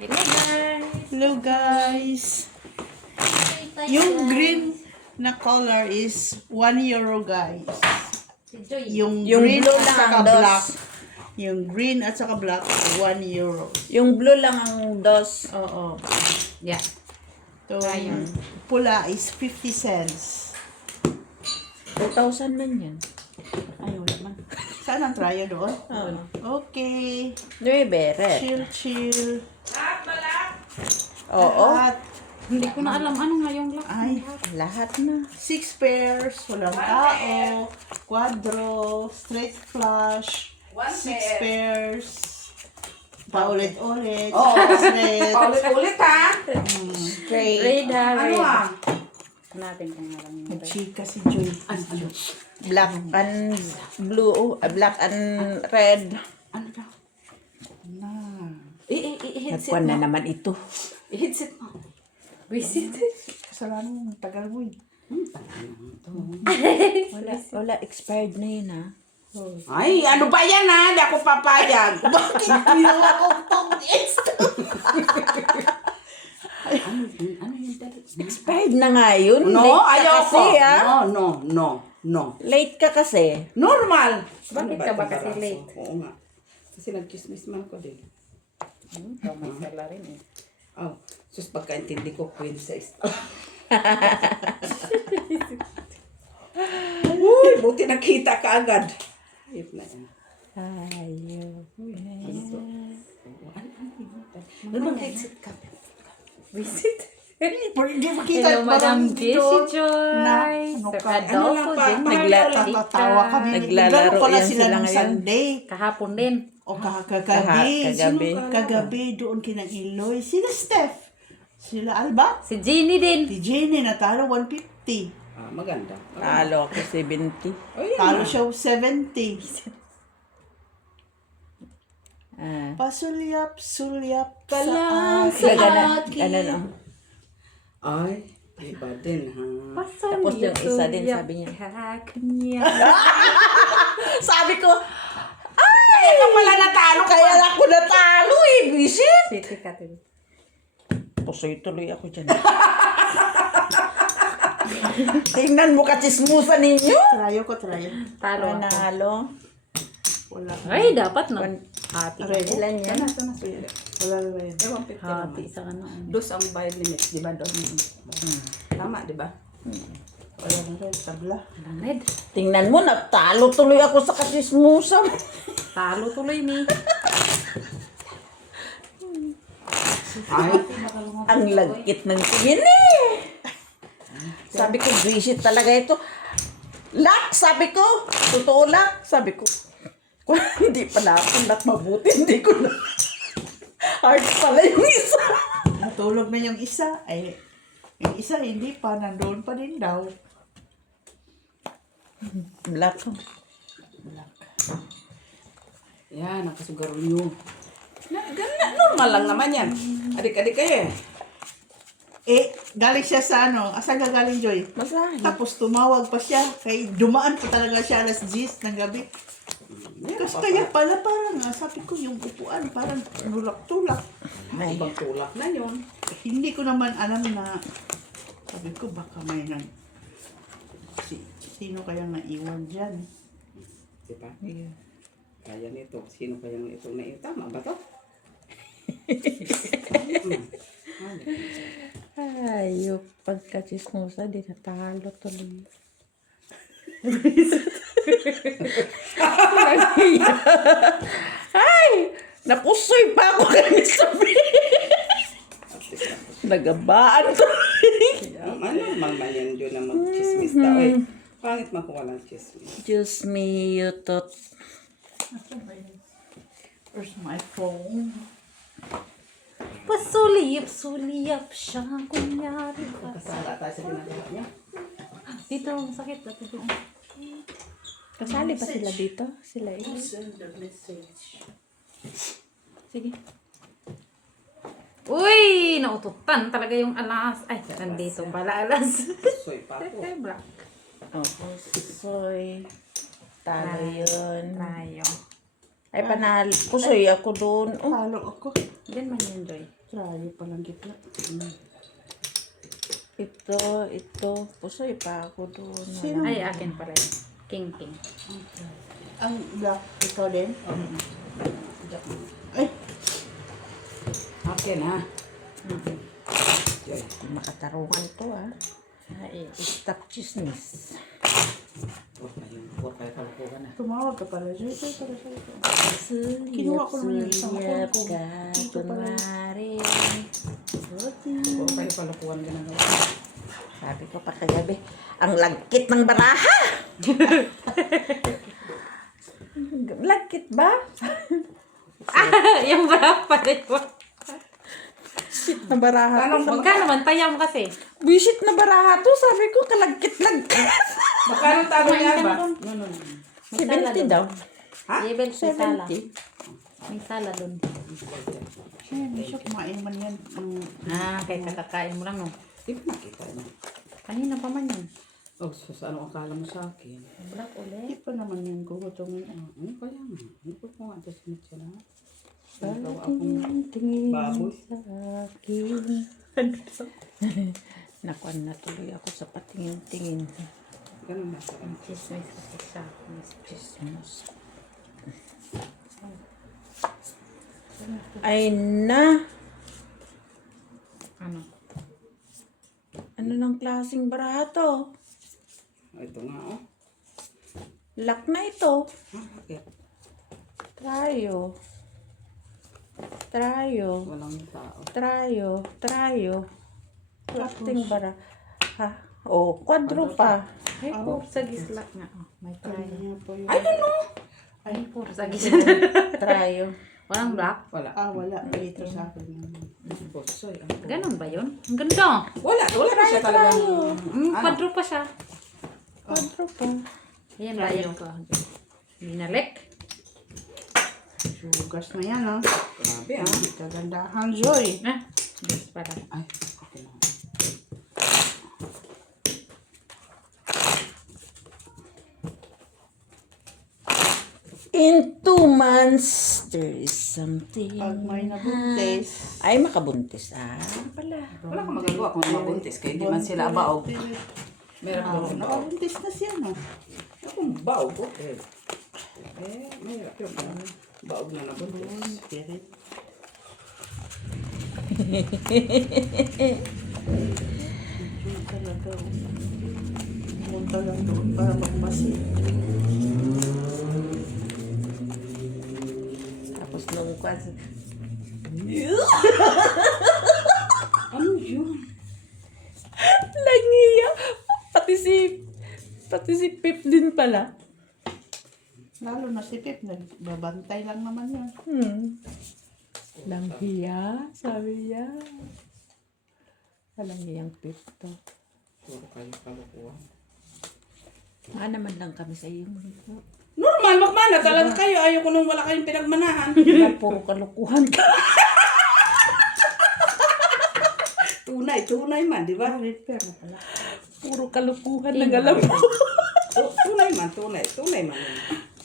Hello guys! Hello guys. Yung green na color is 1 euro guys. Yung green blue at lang saka ang dos. black. Yung green at saka black 1 euro. Yung blue lang ang dos. Oo. Yeah. Yung pula is 50 cents. 2,000 man yan. Ay, wala man. Saan ang tryo doon? Oo. Okay. May beret. Chill. Oo. Lahat. Hindi ko na alam ano nga yung lock. Ay, Lahat na. 6 pairs, walang tao, quadro, straight flush, 6 pairs, paulit-ulit, straight, Ulit ha? Straight. Reda, Ano ah? Natin kung alam yung nagchika si Joy. Black and blue. Black and red. Ano daw? Na. I-headset Nagkuhan na mo. naman ito. I-headset mo. Visit. Kasalanan mo, tagal mo eh. Wala. Expired na yun ha. Ay, ano ba yan ha? Hindi ako papayag. Ginawa ko pang Ano yung dali? Expired na nga yun. No, Late ka ayaw kasi ko. ha. No. Late ka kasi. Normal. Bakit ka ba kasi ito, late? Oo nga. Kasi nag-chismis man ko din. May sala rin eh. Oh, sus pagkaintindi ko, queen size. Uy, buti nakita ka agad. Ayop na yan. Ayun. Ano bang headset ka? Visit. Hindi makita. Hello, Madam parang Jessie doon. Joy. Na, ano Sir ka? Ano lang Adolfo pa? din. Tatawa kami. Naglalaro Naglaro pala yan sila sila nung ngayon. Sunday. Kahapon din. O kagabi. Kagabi. Kagabi doon kinang Iloy. Sila Steph. Sila Alba. Si Jeannie din. Si Jenny natalo 150. Ah, maganda. Talo ako 70. Oh, yan Talo na. siya 70. Ah. Pasulyap Pala sa sa akin. Ano. Ay, iba din ha. Tapos yung isa din, sabi niya. niya. Sabi ko, Kaya ka pala natalo ka. kaya ako natalo eh, bisit. City ka din. Pusoy tuloy ako dyan. Tingnan mo kachismusa ninyo. Trayo ko. Talo ako. Panalo. Wala. Ay, dapat na. Hati. Aray. Ilan yan? Wala rin. Ewan, 50 Hati naman. sa ano. Dos ang buy limit, di ba doon? Tama, di ba? Wala rin. Tabla. Red. Tingnan mo, natalo tuloy ako sa kachismusa. Talo tuloy ni. Ay, Ang lagkit ng tingin eh. Sabi ko, visit talaga ito. Lak, sabi ko. Totoo lak, sabi ko. Kung hindi pala ako lak mabuti, hindi ko na. Hard pala yung isa. Natulog na yung isa. Ay, yung isa hindi pa. Nandoon pa din daw. Black. yan, nakasugaro nyo. Normal lang naman yan. Adik-adik kayo eh. Galing siya sa ano. Asan ka galing, Joy? Masahe. Tapos tumawag pa siya. Kay dumaan pa talaga siya alas 10 ng gabi. Kasi kaya pala parang sabi ko yung upuan parang tulak-tulak. Ay, Ibang tulak na yun. Hindi ko naman alam na sabi ko baka may sino kayang naiwan dyan. Di ba? Kaya nito. Sino kaya ito na ito? Tama ba to? ayok. Pagkachismusa, di natalo tuloy. Ay! Napusoy pa ako kami sabi. Nagabaan tuloy. Normal man yan yun na mag-chismis tao eh. Pangit man kung walang chismis. Diyos me, you thought. Where's my phone? Pasuliyap siya. Kunyari pa. Kasala tayo sa ginagawa niya. Dito, masakit. Dito. Kasali pa sila dito? Sila eh. Send the message. Sige. Uy! Naututan talaga yung alas. Ay, nandito pala alas. Soy pa ako. Black. Oh, soy. Talo yun. Tayo. Ay, panalo. Pusoy ako doon. Oh. Talo ako. Diyan man yan, Joy. Trayo palang gitna. Ito. Pusoy pa ako doon. Sino? Ay, akin pala yun. King. Ang black, ikaw din? Ay, Okay na. Joy. Makatarungan to ah. Ay, Stop chismis. Huwag kayo kalukuhan na. tumawag ka pala. Joy, para sa'yo. Kinuha ko naman yung isang phone ko. Dito pala. Kunwari. Huwag kayo kalukuhan ginagawa. Sabi ko pa kagabi, ang lagkit ng baraha! Lagkit ba? yung barang pala yun. Na baraha to. Huwag ka naman, payam kasi. Bisit na baraha to. Sabi ko, kalagkit-lagkit. Magkano tago niya ba? No. 70 daw. Ha? Ibel, may sala. 70. May sala dun. Siya, hindi siya kumain man yan. Kaya kakakain mo lang, no? Di ba nakita mo? Kanina pa man yun. Oh, sus, ano ang kala mo sa akin? Black Hindi ulit. pa naman yung gugutomin. Ano kaya nga? Ano ko kung ato sinit siya na? Tingin Baboy. sa akin. Nakuan na tuloy ako sa patingin-tingin. Ganun na. Chismis kasi siya. Chismos. Ay na! Ano? Ano ng klaseng baraha to? Ito nga, oh. Lock na ito. Bakit? Trayo. Walang tao. Trayo. Plasting bara. Ha? Oh, kwadro pa. Ay, puro sa gislak nga. Oh, may try. Kanya po yung... I don't know. Ay, puro sa gislak. Trayo. Walang black? Wala. wala. Dito sa akin. Bosoy. Ganon ba yun? Ang ganda. Wala pa siya talagang... Kwadro pa siya. Kwadro pa. Ayan, bayan ko. Binalik. Sugas na yan, ha? Grabe, ah. Kagandahan, Joy. Yes, para. Ay, okay na. In 2 months, there is something. Pag may nabuntis. Ay, makabuntis. Pala. Wala kang magagawa kung mabuntis kayo. Hindi man sila baog. Meron ka daw Nakabuntis na siya, no? Akong baog, okay. Mahirap yun. Baog na nabuntis. Kirit. Yung talaga, pumunta lang doon para magmasid. Tapos nung kwan. Ano yun? Langiya. Pati si Pip din pala. Lalo na si Pip, nagbabantay lang naman yan. Langhiya, sabi niya. Langhiyang Pip to. Puro kayo kalukuhan. Naman lang kami sa iyo. Normal, magmana talaga kayo. Ayaw ko nung wala kayong pinagmanahan. Puro kalukuhan ka. Tunay man, di ba? Puro kalukuhan ng alam mo. Tunay man. Tunay man.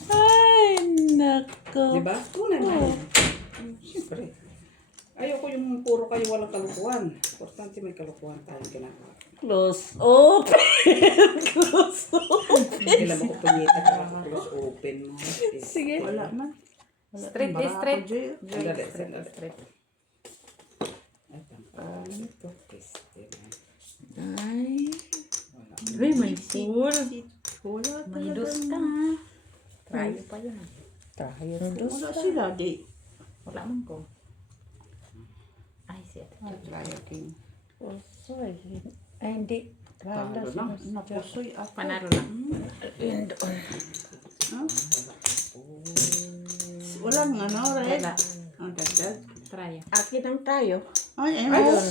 Ay, nako. Di ba? Tunay man. Siyempre. Ayaw ko yung puro kayo walang kalukuhan. Importante may kalukuhan tayong ginagawa. Close open. Close open. Hindi lang ako punyeta ka close open mo. Sige. Wala man. Straight, Barako, straight. Joy. Straight. Ay, tangka. Ito. Ay. Uy, may pool. Wala May talaga. dos ka. Trayo pa yun. Tayo ng dos. Wala sila, di. Wala man ko. Ay, siya. Tayo, King. Pusoy. Ay, hindi. Wala Talo lang. Napusoy ako. Panalo lang. Yun doon. Ha? Walang ano, red? Wala. Ang dagdag. Trayo. Akin ang tayo. Ay, Ayun.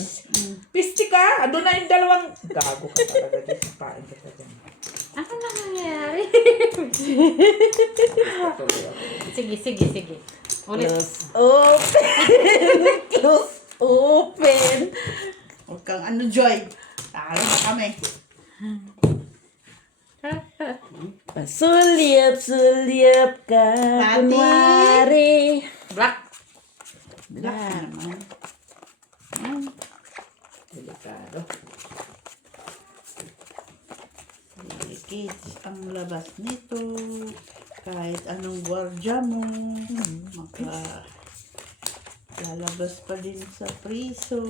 Pisti ka! Doon na yung dalawang... Gago ka talaga dyan. Pain ka dyan. Ano na nangyayari? Tuloy ako. Sige. Ulit. Close open. Close open. Huwag kang ano, Joy. Talo na kami. Pasulyap-sulyap ka, Ate? kunwari. Black. Black naman. Delikado. Sige, kids, ang labas nito. Kahit anong gwardiya mo, lalabas pa din sa priso.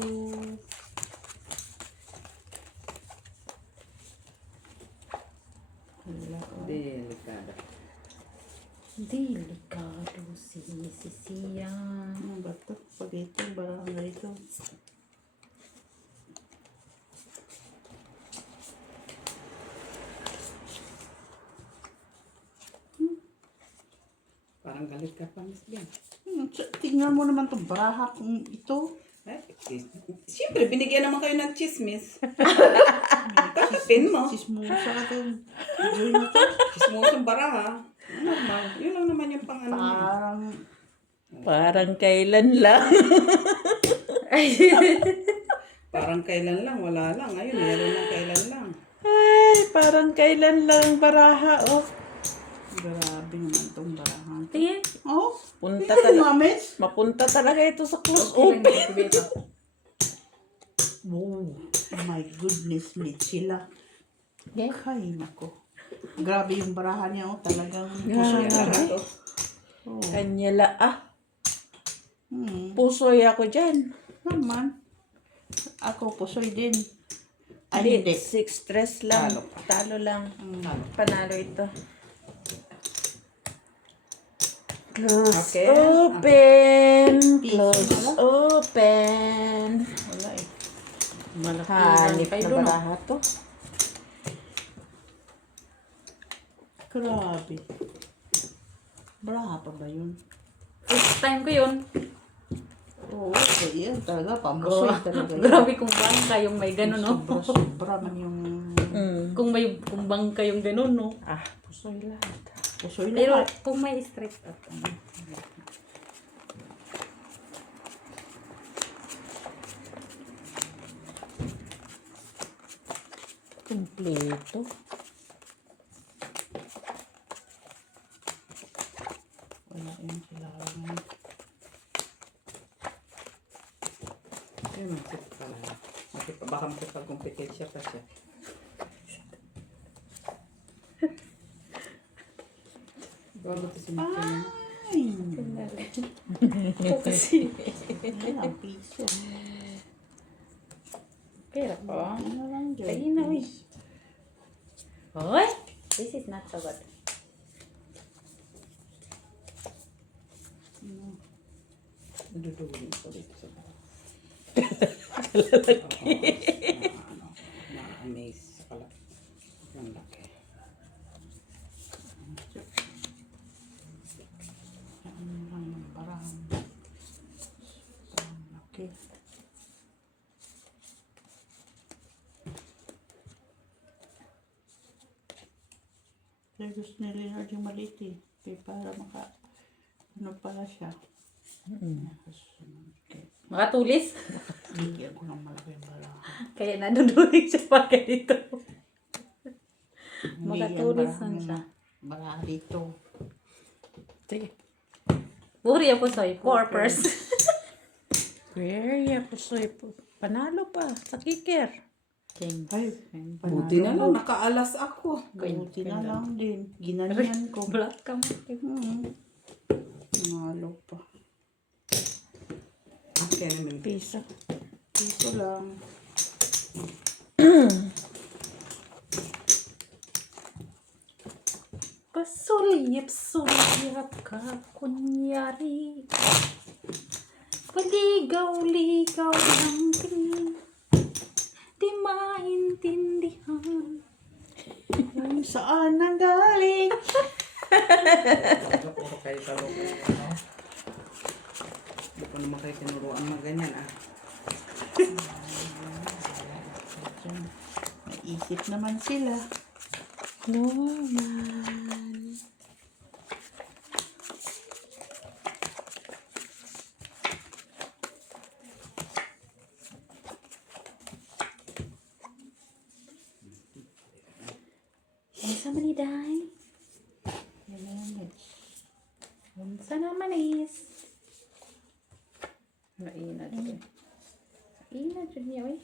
Wala. Delikado. Delikado si Sisiya. Ano ba ito? Pag ito, barangay ito. Parang galit ka pa, Miss Ben. Tingnan mo naman itong baraha kung ito. Eh, siyempre, binigyan naman kayo ng chismis. Tapin mo. Sismusa ka ito. Enjoy na ito. Chismosong baraha. Normal. Yun lang naman yung pang ano. Parang, Parang kailan lang. Parang kailan lang, wala lang. Ayun, meron lang kailan lang. Ay, parang kailan lang baraha, oh. grabe naman itong baraha. Tingin. Oh, Punta tingnan talaga. mo, Mames. Mapunta talaga ito sa close Okay lang open. yung bibita. Oh my goodness, may sila. Okay. Ay, nako. Grabe yung baraha niya, oh. Talagang Yeah. pusoy Kaya na. to. Oh. Kanyala, pusoy ako dyan. Naman. Ako, pusoy din. Ay, Hindi, hindi. 6-3 lang. Talo. Talo lang. Talo. Panalo ito. Close Okay. open. Piso Close na lang. open. Wala eh. Hanip kayo na dun, oh. baraha to. Grabe. Baraha pa ba yun? First time ko yun. Oo, yan talaga. Pamusoy talaga yun. Grabe kung bangka yung may ganun, no? Sobra man yung Kung bangka yung ganun, no? Ah, pusoy lahat. pusoy Pero lahat. kung may straight up, ano? Kompleto. Wala yun sila. Ayun, magsip ka lang. Baka makipag-compete siya pa siya. Bago ito si Michael. Ay, yan ang piso. Pero po. Ano lang dyan. Lagi na, uy. Hoy! This is not so good. Nadudulin ko dito sa bawah. Na-amaze sa kalaki. Ang laki. Ano lang yung baraha. Okay. Kaya gusto ni Leonard yung maliit eh. Kaya para ano pala siya. Okay. Makatulis. Bigyan ko ng malaki yung baraha. Kaya nadudulig siya pa ganito. Hindi Makatulis yan lang siya. Baraha dito. Sige. Buri ako sa'yo. Purpose. Where ya pusoy po? Panalo pa sa kicker. King. Ay, Buti na lang, nakaalas ako. buti na lang din. Ginanyan ko. Black ka mo. Nalo pa. Okay naman. Piso. Piso lang. Pasulyap ka, kunyari. Paligaw-ligaw lang din. Di maintindihan. Kung saan ang galing? Puro kayo talo ko. Hindi ko naman kayo tinuruan mga ganyan ah. Naisip naman sila. Norman. Ano sa maniday? Ito na manis. Mainad dyan. Inad dyan niya, oy.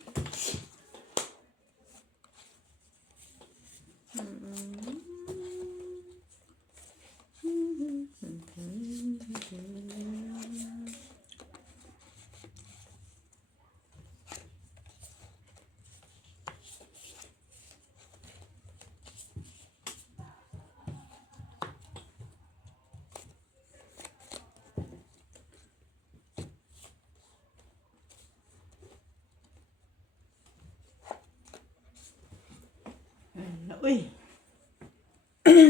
Uy,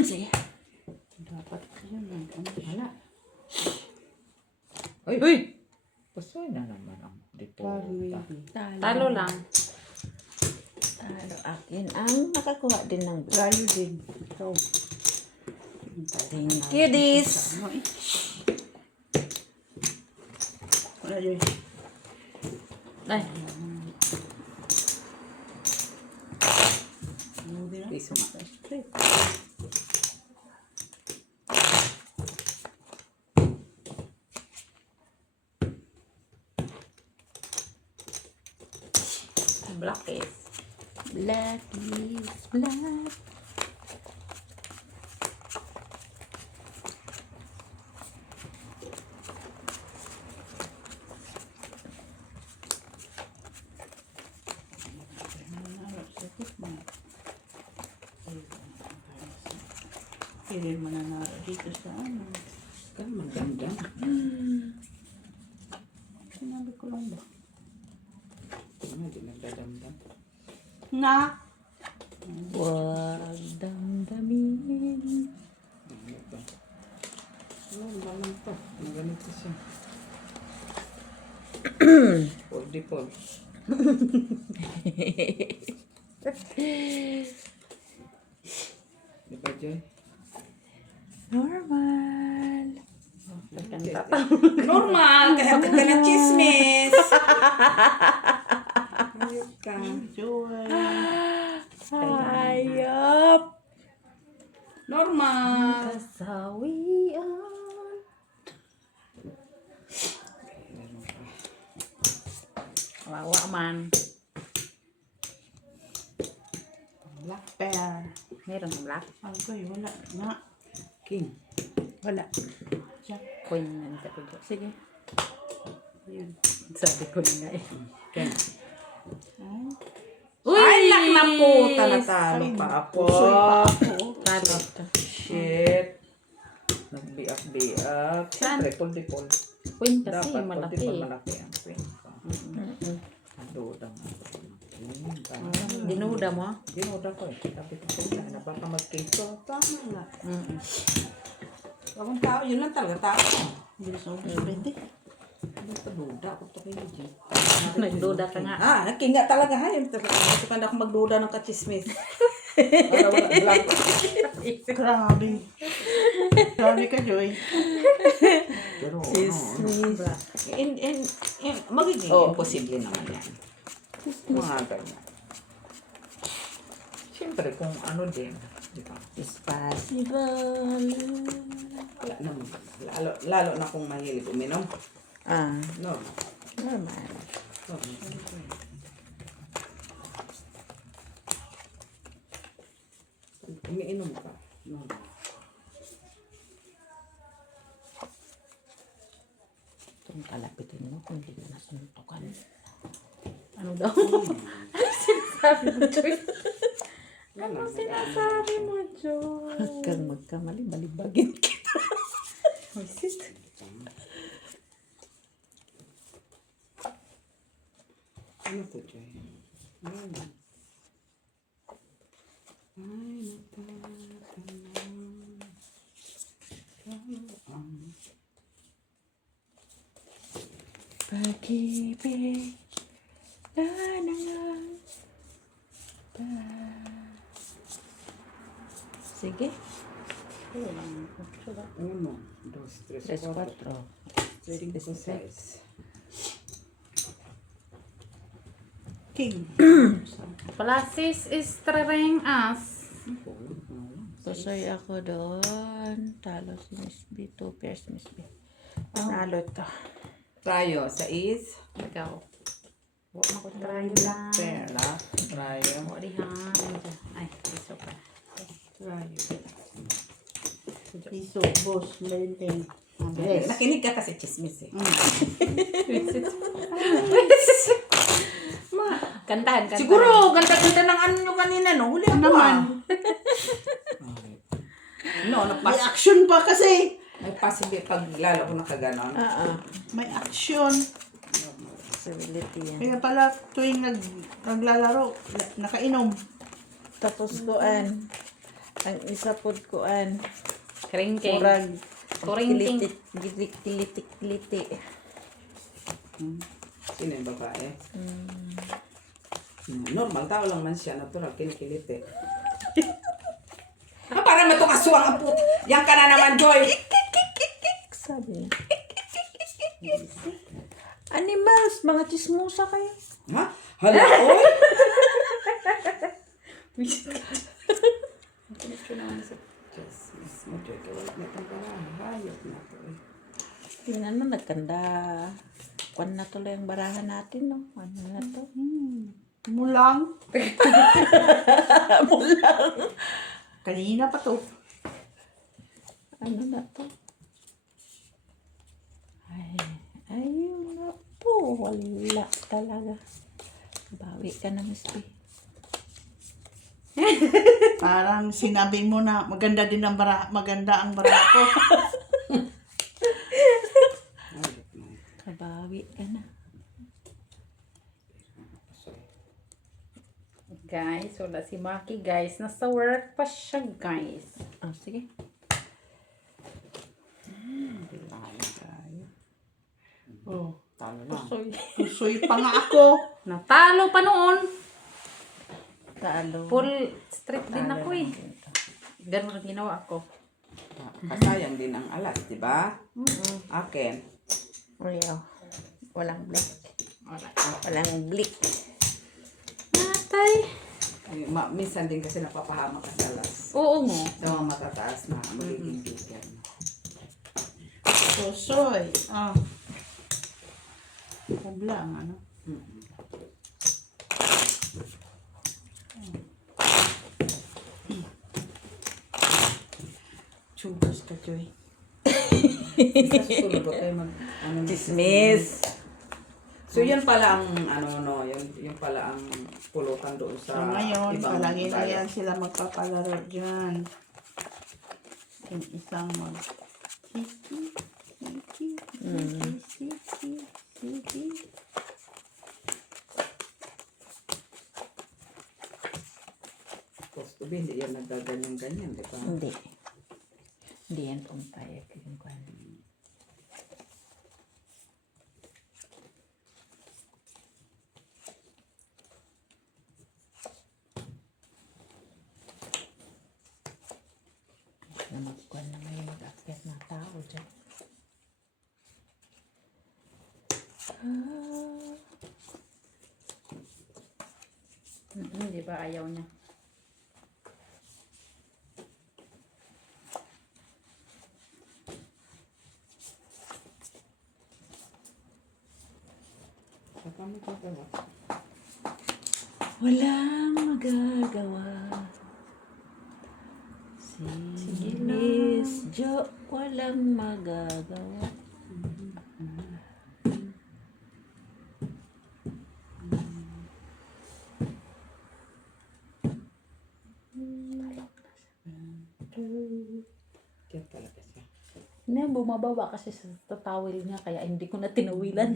Sige. Dapat yun. Ano? Wala. Uy! Uy! Pasoy na naman ang dito. Talo lang. Talo akin ang nakakuha din ng Layo din. Ito. Thank you, this. ano eh. Wala dyan. Ay, Ano din ah? Piso nga. black is. Black is black. Hindi mananaro dito sa ano. Kan maganda. Sinabi ko lang ba? Ano, di nagdadamdam. Na! Wag damdamin. Ano ba? Ano naman to? Ano ganito siya? Fold. Di ba, Joy? Normal. Normal! Kaya ka na chismis! Ayok ka. Joy! Hayop. Normal! Kasawian. Wawa man. Black pear. Meron ng black. Agoy, wala na. King. Wala. Jack. Queen nandiyan ko dyan. Sige. Ayan. Sabi ko na nga eh. King. Uy! Ay, lak na puta! Natalo pa ako. Pusoy pa ako. Talo. Shit. Nagbiak-biak. Saan? Siyempre, fold. Queen kasi Dapat malaki. malaki ang queen pa. Duda nga. Dinuda mo? Dinuda ko eh. Sabi ko sila na baka mag-king. Tama na. Akong tao, yun lang talaga tao. Hindi sa pwede. Hindi pa duda ako to kayo dyan. Nagduda ka nga. Ah, nakinga talaga ha. Yung talaga ka na ako magduda ng kachismis. Para wala vlog. Grabe. Grabe ka, Joy. Pero Chismis. magiging Oh. imposible naman yan. Mga ganyan. Siyempre kung ano din. Di ba? It's possible. Wala naman. Lalo na kung mahilig uminom. Ah, No. normal. No. Umiinom ka. No. Itong kalapitin mo kung di na suntukan. Ano daw? Ano sinasabi mo, Joy? Ano sinasabi mo, Joy? Huwag kang magkamali, balibagin kita. Wisit. Ano to, Joy? Ay, Pag-ibig na lang ba? Sige. Uno, dos, tres, 3, cuatro. 4. Trading exercise. King. Palasis is trering us. Pusoy ako doon. Talo si Miss B. 2 pairs Miss B. Panalo to. Trayo, sa is. Ikaw. Huwag na ko try Black lang. perla. Trayo. Huwag di ha. Ay, iso pa. Trayo. Piso, boss, 20. Yes. Nakinig ka kasi chismis eh. Kantahan. Siguro, ganda-ganda ng ano nyo kanina, no? Huli ako Naman. No, May napas. action pa kasi. May possible pag lalo ko nakaganon. May action. Possibility yan. Kaya pala tuwing naglalaro, nakainom. Tapos kuan. Ang isa pod kuan. Kringking. Murag. Kuringking. Kiliti. Sino yung babae? Normal, tao lang man siya. Natural, kinikiliti. Para matukasuang ang puti. Yan ka na naman, Joy. Sabi niya. Animals, mga chismosa kayo. Ha? Hala, oy! Chismis mo, Joy. Kawala na itong parang. Hayop na to eh. Tingnan mo, nagkanda. Kuan na tuloy ang barahan natin, no? Ano na to? Mulang. Mulang. Kanina pa to. Ano na to? Ay, ayun na po. Wala talaga. Bawi ka na, Miss B. Parang sinabi mo na maganda din ang maganda ang bara ko. Kabawi ka na. Guys, wala si Maki, guys. Nasa work pa siya, guys. Ah, sige. Oh, Talo lang. pusoy pa nga ako. Natalo pa noon. Talo. Full street din ako eh. Ganun ang ginawa ko. Kasayang din ang alas, di ba? Akin. Ayaw. Walang blick. Wala. Walang blick. Natay. Ay, minsan din kasi napapahama ka sa alas. Oo mo. Sa mga matataas na magiging bigyan. Pusoy. Ah. Kabla ang ano. Chubos ka, Joy. Sa susunod ba tayo mag... Ano, Chismis. So yun pala ang ano no, yun pala ang pulutan doon So sa ngayon, ibang palagi na bayan. yan sila magpapalaro dyan. Yung isang mag... Siki, siki. Supposed to be, hindi yan naggaganyan-ganyan, di ba? Hindi. Hindi yan pumpayag yung kuan. Na magkuan na may mag-akyat na tao dyan. Di ba ayaw niya? Saka mo gagawa. Walang magagawa. Si Miss Jo, walang magagawa. Kaya talaga siya. Hindi, bumababa kasi sa tatawil niya kaya hindi ko na tinawilan.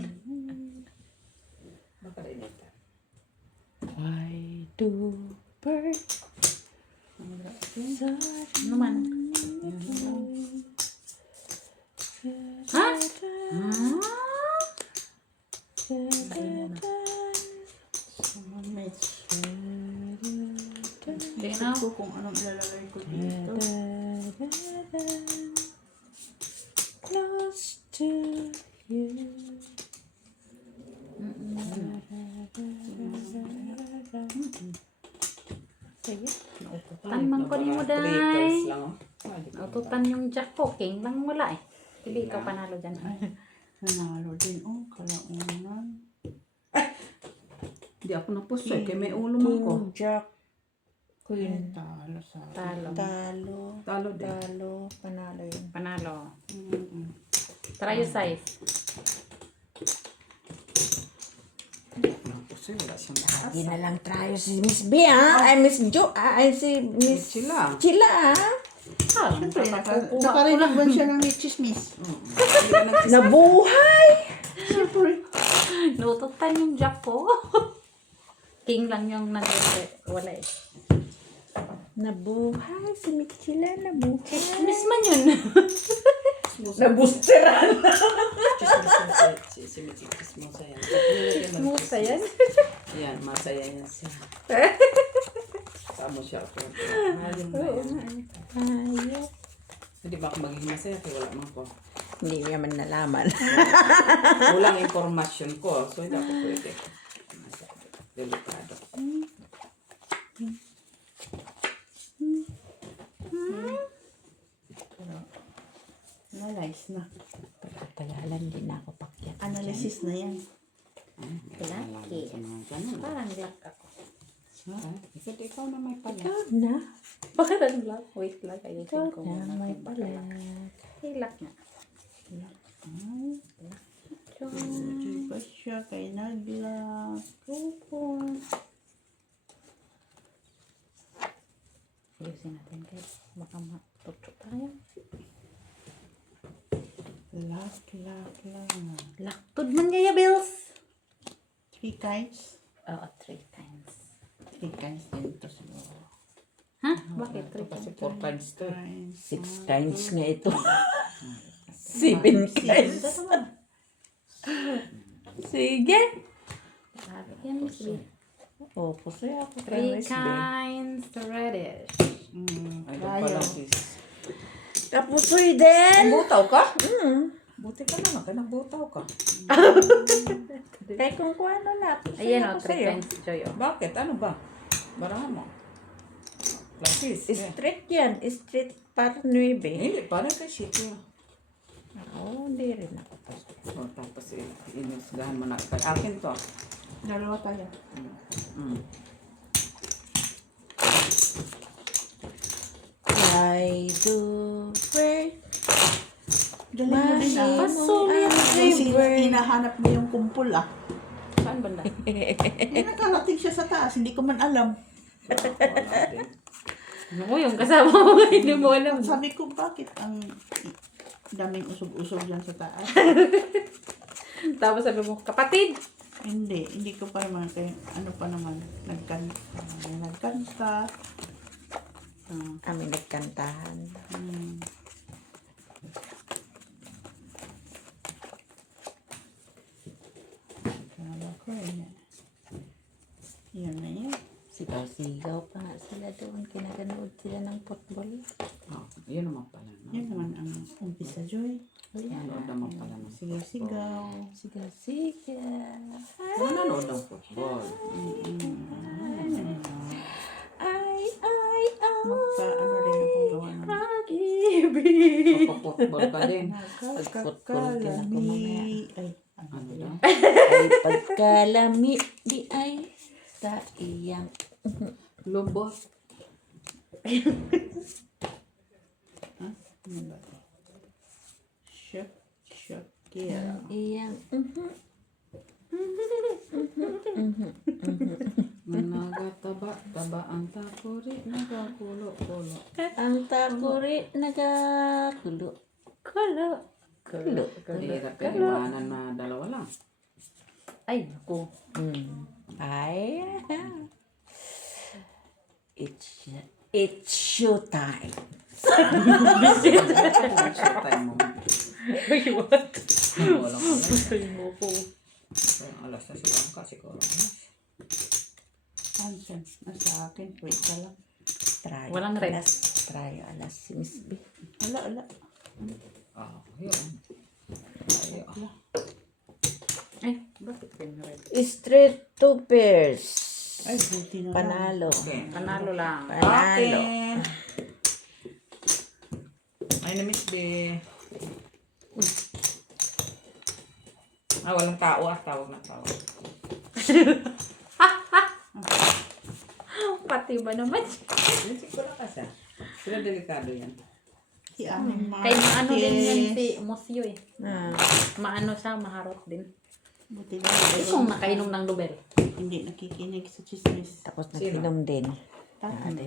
Baka initan. Why do birds Ano man? Ha? Someone made Tingnan ko kung anong ilalagay ko dito. close to you? Sige. Naututan man ko ni mo, Trickles day. lang, oh. Naututan yung jack ko. King lang wala eh. Hindi ikaw panalo dyan. Nanalo din. Oh, kalaunan. Hindi ako napusoy. Kaya may ulo man ko. King, Jack, Queen. Talo sa Talo. Talo. Talo din. Talo. Panalo yun. Panalo. Mm-mm. Try your size. Napusoy. Wala siyang lakas. Lagi na lang tayo si Miss B, ha? Ay, Miss Jo. Ay, si Miss Sila. Chila, ha? Ah, Siyempre, nakarinig ba siya ng may chismis? Hindi ka nagsis- Nabuhay! Siyempre. Nututan yung jack ko. King lang yung nandun. Wala eh. Nabuhay. Si Miss Chila, nabuhay. Miss man yun. Nabusteran. Chismosa yan. Musa yan. Yan, masaya yan siya. Tama siya ako. Ayun na yan. Ayaw. Hindi ba ako magiging masaya kaya wala man ko. Hindi niya man nalaman. Kulang impormasyon ko. So, hindi ako pwede. Delikado. Analyze na. Pagkatayalan din ako pakyat. Analysis na yan. Lucky. Parang luck ako. Kasi ikaw na may pala. Ikaw na. Bakit ang luck? Wait lang. Ayusin ko Na muna. may pala. Hey, luck nga. Hindi ba siya kay naglag? Ayusin natin guys. Baka matuto tayo. Lak lang. Laktod man kaya, Bills. 3 times? Oo, 3 times. 3 times din ito siguro. Ha? Bakit 3 Kasi times? 4 times to. 6 times nga ito. 7 times. Sige. Sabi yan, Miss B. Oh, pusay ako. 3 kinds reddish. Ay, doon pala sis. Kapusoy din. Butaw ka? Buti ka naman. Kaya nagbutaw ka. Kaya kung ano na. Pusoy Ayan o, ako 3 sa'yo. kinds joy o. Bakit? Ano ba? Barahan mo. Plasis. Street yan. Street par 9. Hindi, parang kay sityo. Oo, hindi rin ako. O, tapos inisgahan mo na. Akin to. Dalawa tayo. I do pray. Galing mo din ah. Pasulit Kasi hinahanap mo yung kumpul ah. Saan banda? Nakarating siya sa taas, hindi ko man alam. Wala din. Ano mo yung kasama mo? Hindi mo alam. Sabi ko, bakit ang daming usog-usog dyan sa taas? Tapos sabi mo, kapatid. Hindi ko pa naman, kaya ano pa naman, nagkanta. Kami nagkantahan. Kala ko yan na yan. Sigaw-sigaw pa nga sila doon. Kinaganood sila ng football. Oh, yun naman pala. No? Yan naman ang umpisa, Joy. Nanood naman pala. ng Sigaw-sigaw. Sigaw-sigaw. Nanood ng football. Ay, Magpa-ano rin akong gawa ng pag-ibig. Magpa-football ka din. Pag-football din ako mamaya. Ay, Ano daw? Ay, pagkalami, di ay sa iyang Lubot. ano ba ito? Shakira. iyang Nagataba ang takuri, nagakulo-kulo. ang takuri nagakulo. Kulo. Kulo. Hirap yan, iwanan na dalawa lang. Ay, naku. Ay. It's showtime. Showtime mo. Ay, what? Walang alas. Gusto mo ko. Walang alas na si Bangka, siguro. Ansan? Nasa akin. Wait ka lang. Try. Walang red. Try alas si Miss B. Ala. Ah, yun. Ayun. Ay, bakit pinred? Straight to pairs. Ay, buti na lang. Panalo. Okay. Panalo lang. Panalo. Ay, na-miss B. Walang tao tawag na tao. Pati ba naman? Siguro ka siya. Sila delikado yan. Si aming Kaya maano din yan Martes. si Musyo eh. Ah, Maano siya, maharot din. Buti lang. Isong nakainom ng lubel. Hindi nakikinig sa chismis. tapos Sino? nag-inom din. Tapos,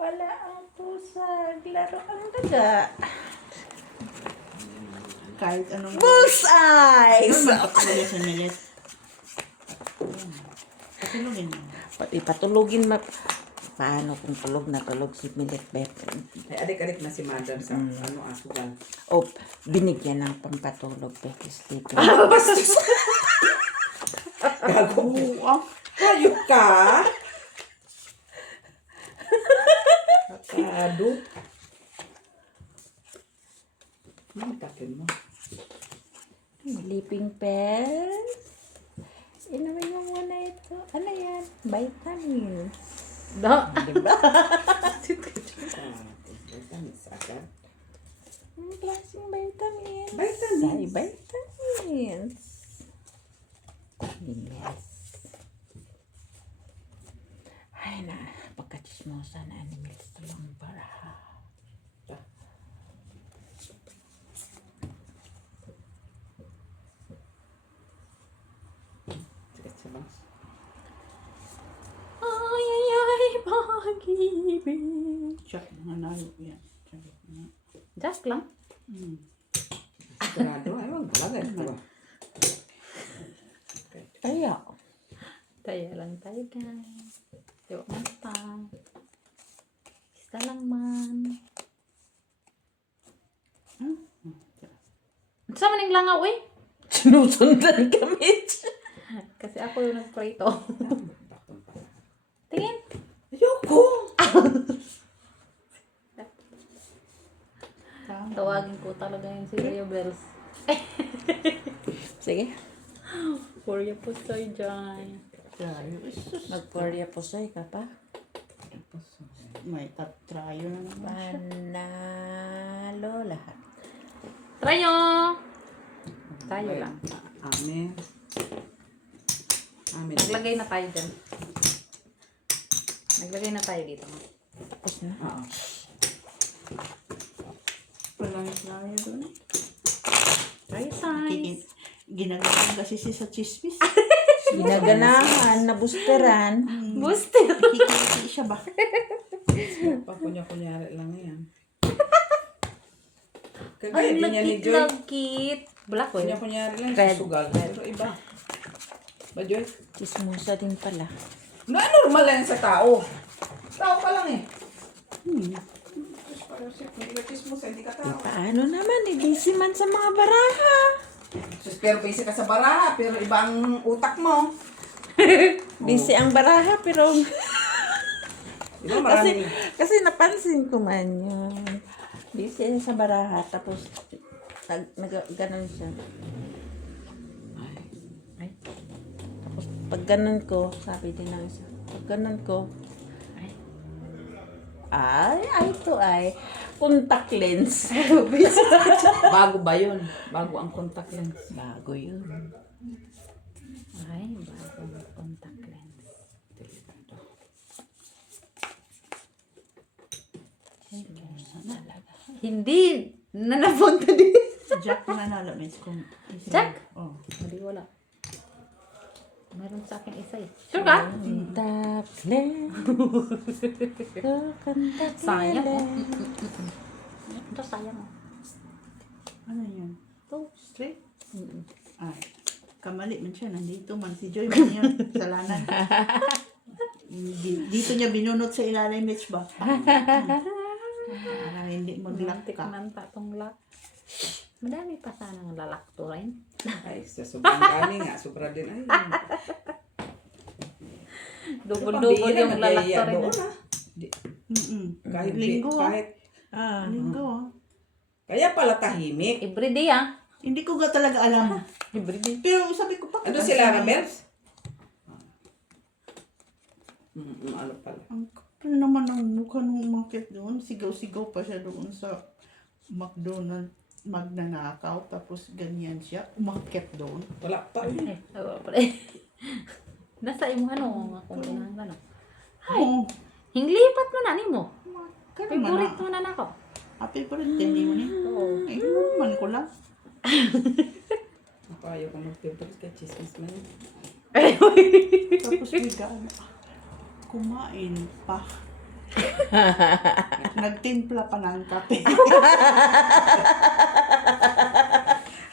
Wala ang pusa. Laro ang daga. kahit anong... Bullseye! Patulogin sa nilit. Patulogin mo. Pati patulogin paano kung tulog na tulog si Milet Bet? Ay, adik-adik na si Madam sa asugan. O, binigyan ng pampatulog Bet. Sleeping. Bastos! Gago. Ah, Hayop ka? Kakado. Tapin mo. Sleeping pills. Inumin mo muna ito. Ano yan? Vitamins. Da. Diba? Vitamins agad. Ang klaseng vitamins. Vitamins? Ay, vitamins. Yes. Ay na, pagkachismosa na animals tulong baraha. Sige, sabang. Ay, ay, ay, pag-ibig. siya, nanalo yan. Just lang. Sigurado. Ay, wag bagay. Kaya, Tayo lang tayo guys. Tiyo man pa. Isa lang man. Sa maning langaw eh. sinusundan kami. Kasi ako yung nagprito. Tingin. Ayoko! Tawagin ko talaga yung si Rio Bells. Sige, Korea po sa'yo dyan. mag-Korea Pusoy ka pa. May tatrayo na naman siya. Panalo lahat. Try nyo! Tayo lang. Amen. Amen. Naglagay na tayo dyan. Naglagay na tayo dito. Tapos na. Oo. Walang tayo doon. Try size. Ginagawa kasi siya sa chismis. Ginaganahan, nabusteran. Booster. Kikiki siya ba? Pakunya-kunyari lang yan. Ang Kagaya din yan ni Joy. lagkit-lagkit. Black eh. Kunya-kunyari lang Red. susugal. Pero iba. Ba, Joy? Chismosa din pala. Normal lang sa tao. Tao ka lang eh. Hindi ka chismosa, hindi ka tao. Paano naman, busy man sa mga baraha. Pero busy ka sa baraha, pero iba ang utak mo. Busy ang baraha, pero Di ba maraming... kasi napansin ko man yun. Busy siya sa baraha, tapos ganon siya. Ay. Tapos pag ganon ko, sabi din lang siya, pag ganon ko, ay, ito ay, contact lens. Bago ba yun? Bago ang contact lens. Bago yun. Ay, bagong contact lens. Hindi. Nanapunta din. Jack manalo, miss kung... Jack? Oh. Hindi, wala. Meron sa akin isa eh. Sure ka? Contact lens. Contact Sayang oh. lens. Ito sayang oh. Ano yun? Ito. Straight? Ay. Kamali man siya. Nandito man. Si Joy man yun. Salanan. Dito niya binunot sa ilalim, Mitch ba? Para hindi mag-lock Mantik ka. man tatong lock. Madami pa sanang lalakto rin. Ay, sa sobrang dami nga. Sobra din. Ay, Double-double yung lalakto rin. doon ah. Kahit Linggo. kahit Linggo. kaya pala tahimik. Everyday ah. Hindi ko ga talaga alam. Everyday. Pero sabi ko pa. Ano sila, Rabels? Ano pala? Ang kapal naman ang mukha nung umakit doon. Sigaw-sigaw pa siya doon sa McDonald magnanakaw, tapos ganyan siya, umakyat doon. Wala pa yun. Ay, oo pala. Nasa imo ano, akong ginang ano. Oo. Hinglipat mo na nimo. Karon man Favorite na. mo na nako. Happy birthday mo ni. Oo. Ay, man ko lang. Ayaw ka mag-favorite ka, chismis man. Tapos biglaan. Kumain pa. Nagtimpla pa ng kape.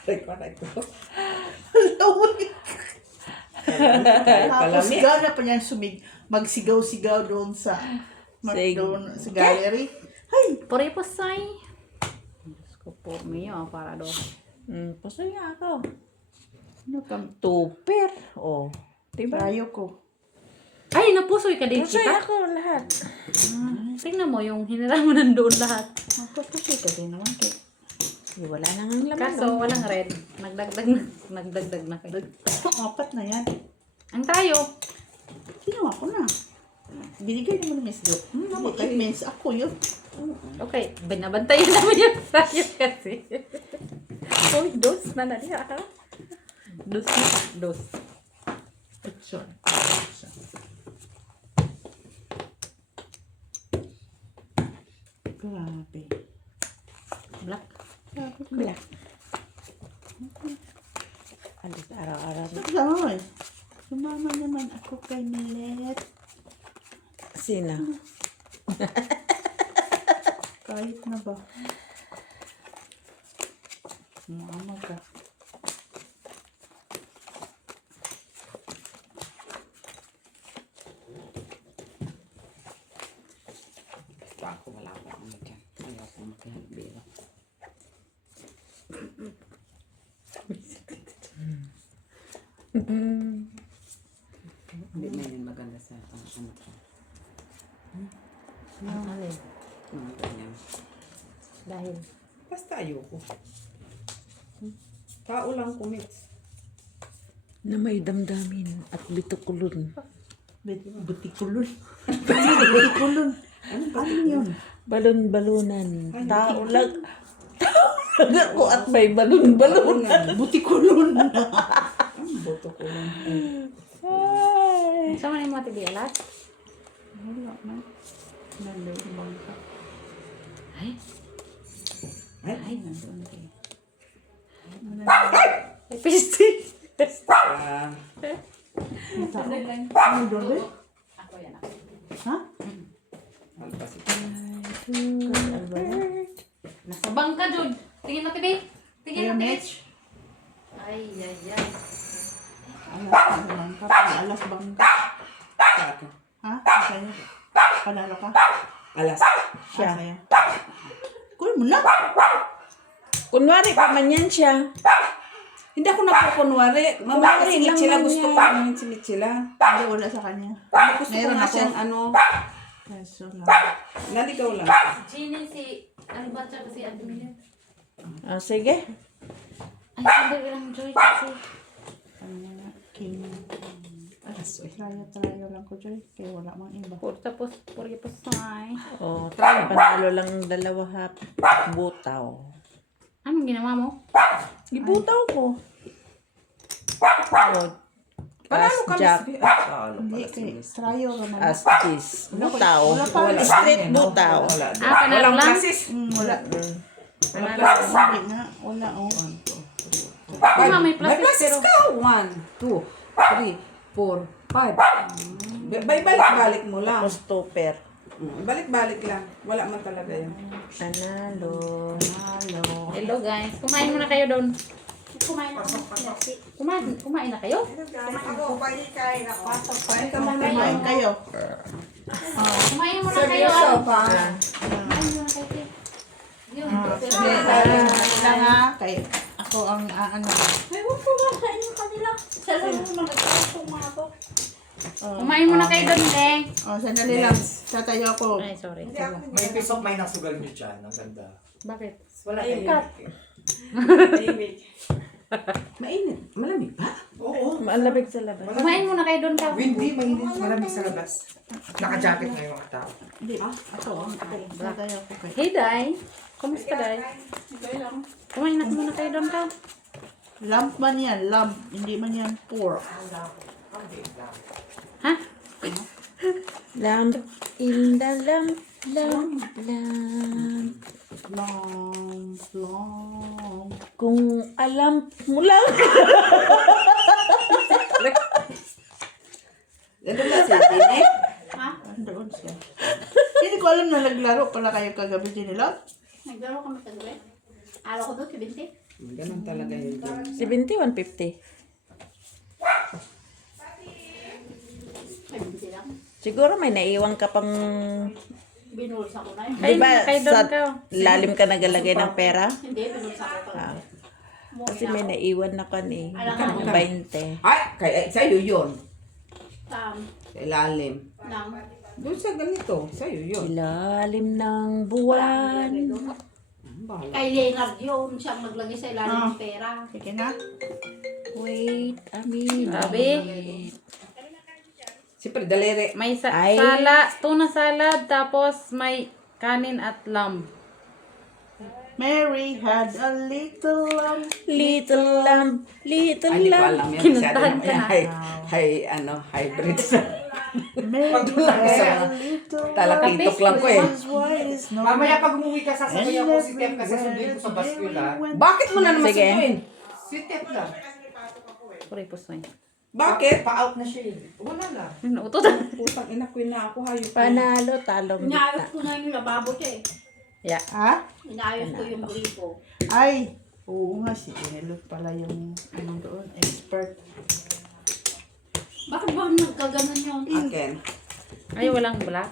Record ko. Tapos gana pa niyan magsigaw-sigaw doon sa doon sa gallery. Hay! Puri po say. Diyos ko po, Mio, para do. Pasaya ako. Ano kang Tuper. Oh. Diba? tayo ko? Ay, napusoy ka din Pasaya kita. ako lahat. Tingnan mo yung hinira mo nandoon lahat. Magpapasay ka din naman kay. Wala nang ang laman. Kaso, walang red. Nagdagdag na kayo. Apat na yan. Ang tayo. Ginawa ko na. Binigay naman ng Miss Jo. It means ako yun. Okay, binabantayan naman yung tayo kasi. Uy, dos na naliya ka. Dos na pa, dos. Sorry. Grabe. Black. Black. Alis araw-araw. Sorry. Sumama naman ako kay Millet. Sina? Kahit na ba? Mama ka. Basta ako wala pa ako dyan. Ayaw ko makihalbira. Hindi na yun maganda sa ano ko. Alin? Mga ganyan. Dahil. Basta ayoko. Tao lang kumits. Na may damdamin at bitukulon. Butikulon. Butikulon. Ano yun? Balon-balunan. Tao lang. Tao lang ako at may balon-balunan. Butikulon. Ang boto ko lang. Ay. Saan mo na yung mga tibialat? Wala na. Nalibang ka. Ay, Ay, nandun kayo. ay, pisty. Ah, Ano doon ba? Ako yan ako. Ha? alpasik. Nasa bangka, Jud. Tingin na, tibi. Tingin Kaya na, tibi. Mitch? Ay, ay, ay. Alas bangka. Alas bangka. Sa akin. Ha? Sa'yo? Panalo ka? Alas. Siya. Sa'yo. Kunin mo na. Kunwari pa man yan siya. Hindi ako nakukunwari. Mamaya Kunwari singit lang sila. man Gusto yan. ko naman singit sila. Hindi, wala sa kanya. Gusto ko Meron nga ako. siyang ano. Kaso lang. Naligaw lang. Gini si, ano ba siya kasi admin? Ah, sige. Ay, sandali lang, Joy, kasi. Ano na? King. Alas. Trayo lang ko, Joy. Kaya wala mang iba. Tapos, puri po say. Oh, try. Panalo lang dalawa hap. Butaw. Anong ginawa mo? Ibutaw ko. Oh, Panalo ka, Jack. Miss B. Ah, Hindi, kay trayo naman. As cheese. Butaw. Wala pa. Straight butaw. Wala. Panalo Walang lang? classes. Wala. Walang classes. Hindi na. Wala, oh. May May classes, classes pero- ka. 1, 2, 3, 4, 5. Balik-balik mo lang. Tapos tupper. Balik-balik lang. Wala man talaga yan. Panalo. Halo. Hello, guys. Kumain muna kayo doon. Kumain na kayo? Kain ka muna Kumain kayo. Kumain muna Serve kayo. yourself, ha? Kumain muna kayo. Te. Yun. Hindi, na nga. Kay ako ang ano. Ay, huwag po ba kain yung kanila? Kumain muna kayo doon, Deng. Oh, sandali lang. Tatayo ako. Ay, sorry. May pisok may nasugal nyo dyan. Ang ganda. Bakit? Wala Ay, kayo. Mainit. Malamig ba? Oo. Malamig sa labas. Kumain muna kayo doon ka. Windy, mainit, malamig sa labas. Naka-jacket na yung mga tao. Hindi, ako. Tatay ako kay. Hey, Day. Kumusta, Day? Kumain na muna kayo doon ka. Lamp man yan, lamp. Hindi man yan pork. Ha? Lamp in the lamp, lamp, lamp. Lamp, lamp. Kung alam mo lang. Ganun na siya, Tine. Andoon siya. Hindi ko alam na naglaro pala kayo kagabi din nila. Naglaro kami kagabi. Araw ko doon, 70. Ganun talaga yun. 70, 150. 70 lang. Siguro may naiwan ka pang... Binulsa ko na yun. Ay, Di ba kayo doon sa ka. lalim ka nagalagay ng pera? Hindi, binulsa ko pa. Ah, Umuwi kasi na may ako. naiwan na ka ni. Alam mo. 20. Ay, kaya sa'yo yun. Tam, Sa ilalim. nang, Doon sa ganito, sa'yo yun. Ilalim ng buwan. Bahala. kay Leonard yun, siyang naglagay sa ilalim ng pera. Sige na. Wait a minute. Sabi? Siyempre, daliri. May Ay. tuna salad, tapos may kanin at lamb. Mary had a little lamb. Little lamb, little Ay, hindi ko lamb. alam yan. Kinuntahan Masyado ka naman na. yan. Hybrid. Mary lang had sa- a little Talakitok lang ko eh. lamb. White as snow. Mamaya pag umuwi ka, sasabayan ko si Tep kasi everywhere sundin ko sa bascula. Mary went. Bakit mo na naman Sige. sunduin? Si Tep lang. Puri po soy. Bakit? Pa-out na siya eh. Wala lang. Utot. Putang ina ko na ako. Hayop. Panalo, talong Inaayos kita. ko na yung lababo siya eh. Yeah. Ha? Inaayos ko yung gripo. Ay, oo nga si Penelope pala yung ano doon, expert. Bakit ba nagkaganon yun? Akin. Ay, walang black.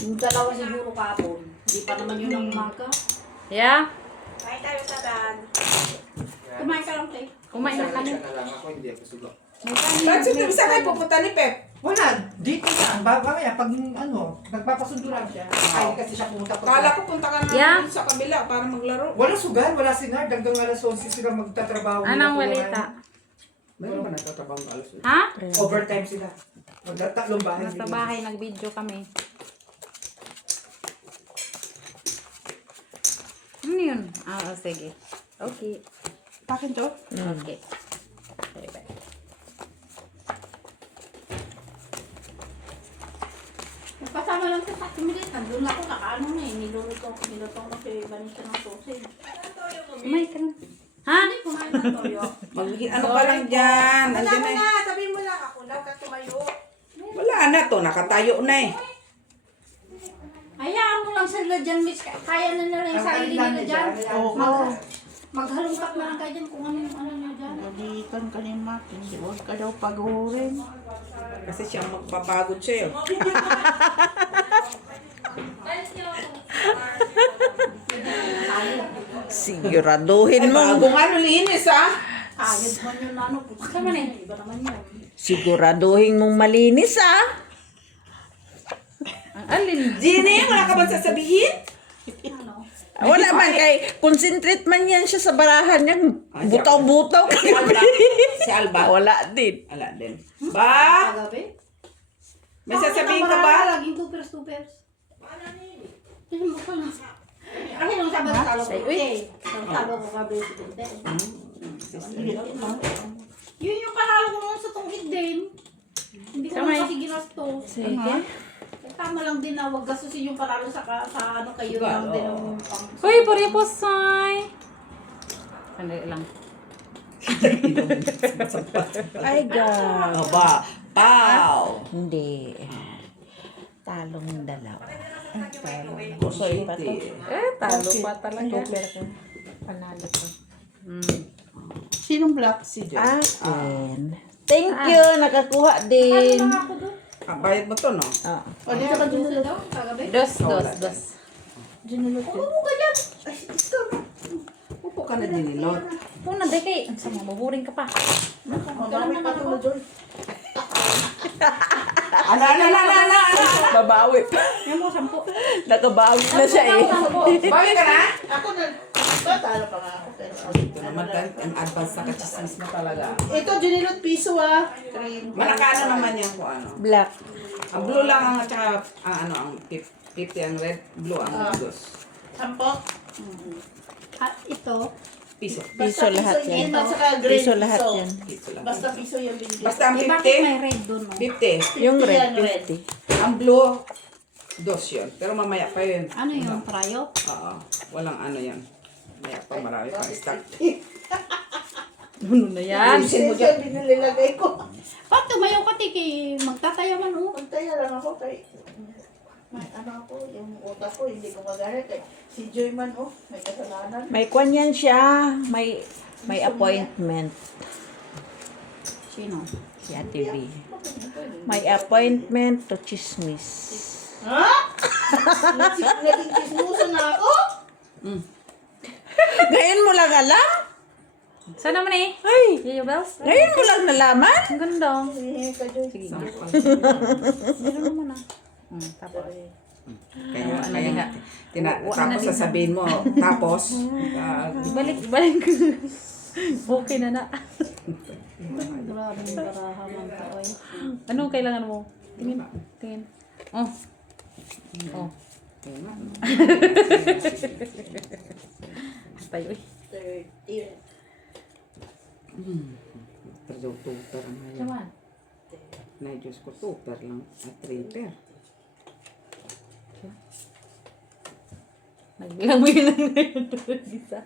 Yung dalawa siguro kapon. Hindi pa naman yun ang umaga. Yeah. Kumain ka lang, Tay. Kumain na kami. Na lang ako, hindi ako sugo. Bakit sundin? Saan kayo pupunta ni Pep? Wala, dito na. Mamaya, pag nagpapasundo lang siya. Ay, kasi siya pumunta pa. Kala ko punta ka na Yeah. sa kabila para maglaro. Wala sugal, wala sinard. Hanggang alas 11 sila magtatrabaho. Anong Nila walita? Meron ba nagtatrabaho ng alas 8? Ha? Overtime sila. Magtatlong bahay. Nasa bahay, nag-video kami. Ano yun? Ah, oh, sige. Okay. Akin to? Okay. Bye-bye. Nagpasama lang sa Milit. Nandun ako, nakaano na eh. Niluto ko si Vanessa ng sausage. Kumain ka na. Ha? Hindi, kumain ng toyo. Ano ka lang dyan? Nandiyan na. na, sabihin mo lang ako daw ka tumayo. Wala na to, nakatayo na eh. Hayaan mo lang sila dyan, Miss. Kaya na nila yung sarili nila dyan. Oo. Maghalungkat na lang kayo dyan kung ano yung ano nyo dyan. Galitan ka ni Mac, hindi huwag ka daw pagurin. Kasi siya magpapagod sa'yo. Siguraduhin mo. Bagong ano, linis ah. Kayod man yun ano. Sama na yun. Iba naman yun. Siguraduhin mong malinis ah. Ang alin. Jenny, wala ka bang sasabihin? Ano? Wala man kay concentrate man yan siya sa barahan niya. Butaw-butaw Si Alba. Si Alba. Wala din. Wala din. Ba? Kagabi? May sasabihin ka ba? Laging tupers. Hindi mo pa na. Kasi nung sabi ng talo ko, nung talo ko gabi si Tinte. Yun yung panalo ko naman sa tungkid din. Hindi ko naman kasi ginastos. Sige. Tama lang din na huwag gastusin yung panalo sa ano kayo lang din ang pang... Uy, puri po soy. Sandali lang. Ay, God. Aba. Pow. Hindi. Talong dalawa. Kusoy pa to. Talo pa talaga. Panalo to. Sinong black? Si Joy. Akin. Thank you. Nakakuha din. Ano ako doon? Ah, bayad mo to, no? Ah. O, dito ka Ano daw? Kagabi? Dos. Ginulot yun. Oo ka dyan! Upo ka na dinilot. Una, deke. Ang sama, maburing ka pa. Mamamit pa tulo, Joy. Ala. Babawi pa. Yan mo, 10. Nakabawi na siya eh. Bawi ka na? Ako na. Talo pa nga ako. Pero, Ito naman, ang advance na kachismis mo talaga. ito, Junilot piso Cream. Malakano naman yan kung ano. Black. Ang blue lang ang at saka ang 50 ang red, blue ang dos. Sampo. At ito, Piso. Piso lahat yan. At saka green Piso lahat yan. Piso lang. Basta piso yung binili. Basta ang eh bakit 50, may red doon? Oh? 50. Yung red, Yan, red. 50. Ang blue, dos yun. Pero mamaya pa yun. Ano yung trayo? Oo. Walang ano yan. Mamaya pa marami pang stock. Ano na yan? Yan yung binilagay ko. Pag tumayo ka, Tiki, magtataya man, oh. Pagtaya lang ako kay... May ano ako, yung utak ko, hindi ko magalit. Si Joy man, may kasalanan. May kwan yan siya. May appointment. Sino? Si Ate V. May appointment to chismis. Ha? Naging chismoso na ako? Ngayon mo lang alam? Saan naman eh? Ay! Yayo Bells? Ngayon mo lang nalaman? Ang ganda. Hihingi ka, Joy. Sige. Sample. Meron naman ah. Tapos. Kaya, ano kaya din nga. tapos sasabihin mo, tapos, Balik ko. Okay na na. Grabe yung baraha man to, oy. Anong kailangan mo? Tingin. Tingin. Oh. Oh. Tayo eh. 30. Tutor ang ngayon. Saman. Na Diyos ko, tutor lang. At traitor. Nagbilang mo yun lang na yun. Isa.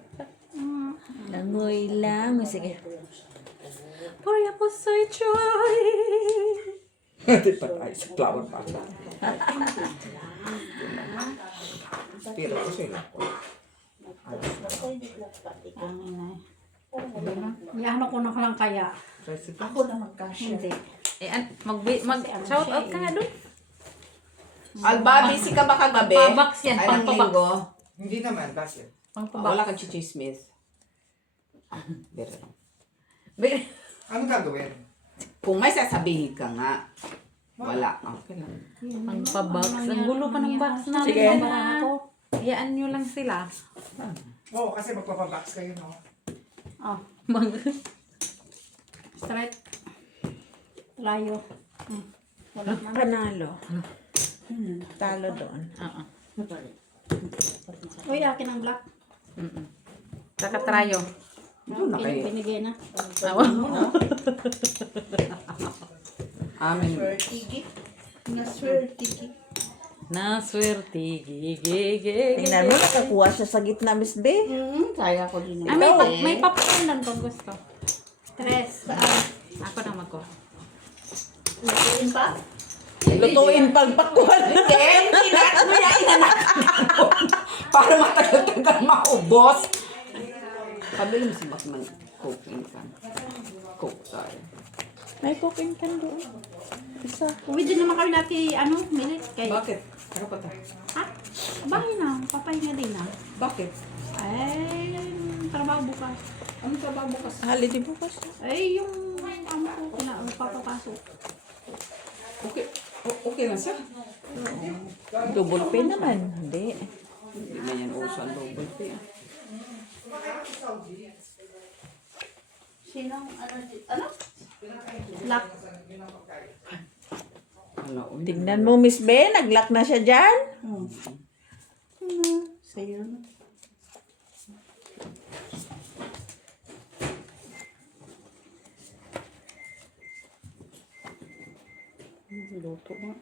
Langoy lang. Sige. Por ako soy joy. Hindi pa tayo sa flower pa. Pero ako sila. Ang ina. Iano ko na lang kaya. Ako na magkasya. Hindi. Eh, shout out ka nga doon. Alba, busy ka ba kagabi? Pangpabox yan, Ay, ng pangpabox. linggo? Hindi naman, bakit? Wala kang chichismis. Pero lang. Ano gagawin? Kung may sasabihin ka nga, wala. Okay lang. Pangpabox. Ang gulo pa ng box namin. Sige. Ang baraha ko. Hayaan nyo lang sila. Oo, kasi magpapabox kayo, no? Oh, Mang- straight. Layo. Wala man. Panalo. Talo doon. Oo. Uy, akin ang black. Saka trayo. Doon na kayo. Binigay na. Amin. Swertigi. Na-swertigi. Naswerte. Gigi. Tingnan mo, nakakuha siya sa gitna, Miss B. Kaya ko din. Ah, may popcorn lang kung gusto. Tres. Ako na magko. Lutuin pa? Lutuin pagpakuhan. Hindi mo yan inanak. Para matagal-tagal maubos. Pabili mo si Bakman cooking can. Cook tayo. May cooking can doon. Isa. Uwi din naman kami natin, milit. Kay, Bakit? Ano pa tayo? ha? Bahay na. Papahinga din na. Bakit? Ay, trabaho bukas. Anong trabaho bukas? Holiday bukas. Ay, yung papapasok. Okay. Okay lang siya. Double pay naman. Hindi. Hindi na yan uso ang double pay. Sinong ano? Lock. Wala, uy. Tingnan mo, Miss B. Nag-lock na siya dyan. Sa'yo na. Luto na.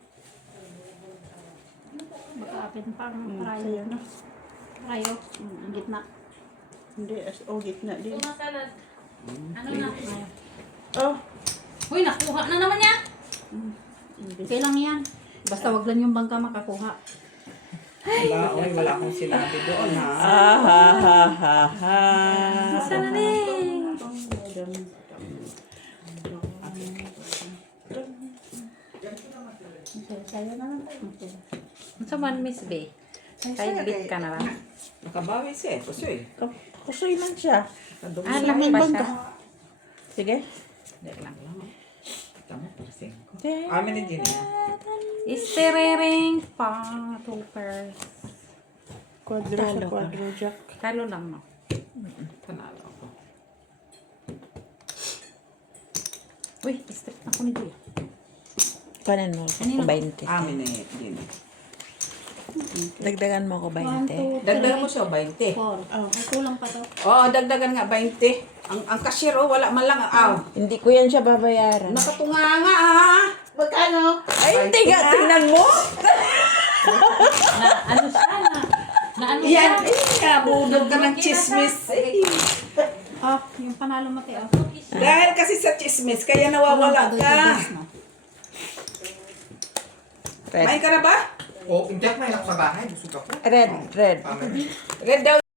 Baka-apin pa ang trayo. Sa'yo na. Trayo. Ang gitna. Hindi, gitna din. Ano na? Oh, Uy, nakuha na naman niya. Okay lang yan. Basta wag lang yung bangka makakuha. Wala, uy, wala akong sinabi doon ha. Ah, ha, ha, ha, ha. Sana ni. Sa'yo na lang. Okay. Sa man, Miss B. Kahit bit ka na lang. Nakabawi siya eh. Kasi eh. Kusoy man siya. Ah, laki pa siya. Sige. Hindi lang. Tama, parsing ko. Amin ni Gina. Istirering pa. Two pairs. quadro Talo sa ka. quadro jack. Kalo lang, no? Uy, strip ako ni Kuya. Kanan mo Kanino? ko 20. Amin na yun. Dagdagan mo ko 1, 2, 20. Dagdagan mo siya, 20. 4. Ay, kulang pa to. Oo, dagdagan nga, 20. Ang cashier, oh, wala man lang, Hindi ko yan siya babayaran. Nakatunga nga, ah. Magkano? Ay, tiga, tingnan mo. Na ano siya na ano Yan, siya? budog ka ng chismis. Ah, yung panalo mati, ah. Dahil kasi sa chismis, kaya nawawala ka. Red. May ka na ba? O, hindi ako may ako sa bahay. Busog ako. Red. Amen. Red daw